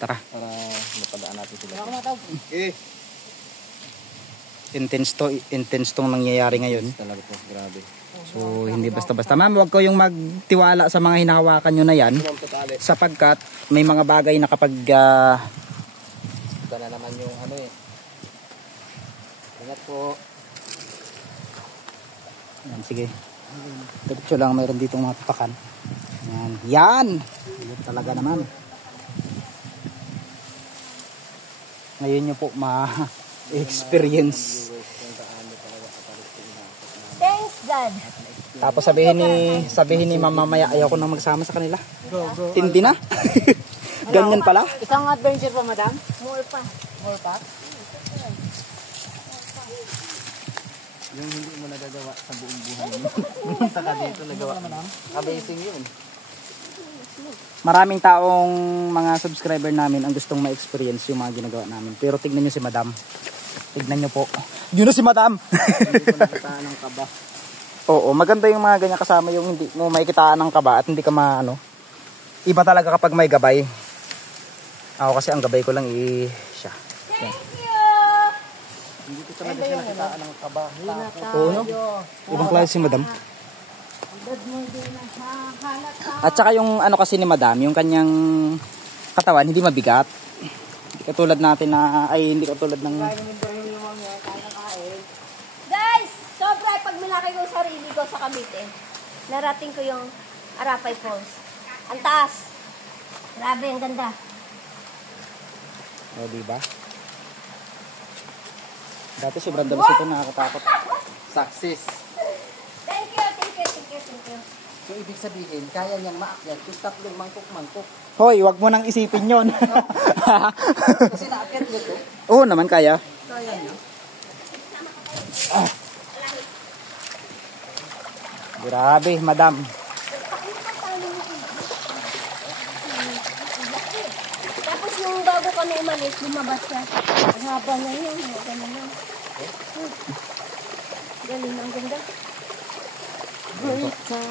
Tara. Para mapadaan natin sila. Intense tong nangyayari ngayon. Talaga po, grabe. So, hindi basta-basta. Ma'am, huwag ko yung magtiwala sa mga hinahawakan nyo na yan. Sapagkat may mga bagay na kapag... Ito na naman yung ano eh. Ingat po. Yan, sige. Diretso lang, mayroon ditong mga tapakan. Yan. Yan! Yan talaga naman. Ngayon nyo po ma-experience. Thanks God. Tapos sabihin ni mama mamaya ayaw ko nang magsama sa kanila. Tindi na. Ganyan pala. Isang adventure pa, madam? More pa. Yung hindi mo nagagawa sa buong buhay mo. Pumunta ka dito, nagawa mo. Amazing yun. Maraming taong mga subscriber namin ang gustong ma-experience yung mga ginagawa namin. Pero tignan nyo si madam. Tignan nyo po. Yun na si madam. Hindi ko nakitaan ng kaba. Oo, maganda yung mga ganyan kasama yung hindi mo makikitaan ng kaba at hindi ka maano. Iba talaga kapag may gabay. Ako kasi ang gabay ko lang siya. Yan. Hindi ko talaga siya nakitaan ng kaba. Oo, no? Ibang klase si madam. At saka yung ano kasi ni madam, yung kanyang katawan hindi mabigat. Hindi katulad natin na, hindi katulad ng... Guys, sobra pag minakay ko sarili ko sa Cavite. Narating ko yung Arapay Falls. Ang taas. Grabe, ang ganda. O, diba? Dati sobrang dalas ito, nakakatakot. Success. Thank you. So, ibig sabihin, kaya niyang maakyat yung 3 mangkok-mangkok. Hoy, wag mo nang isipin yon. Kasi naakyat niya to. Oo naman, kaya. Kaya niya. Grabe, madam. Tapos yung bago kami umalis, lumabas siya. Ang haba na yun. Ganun lang. Galing, ang ganda.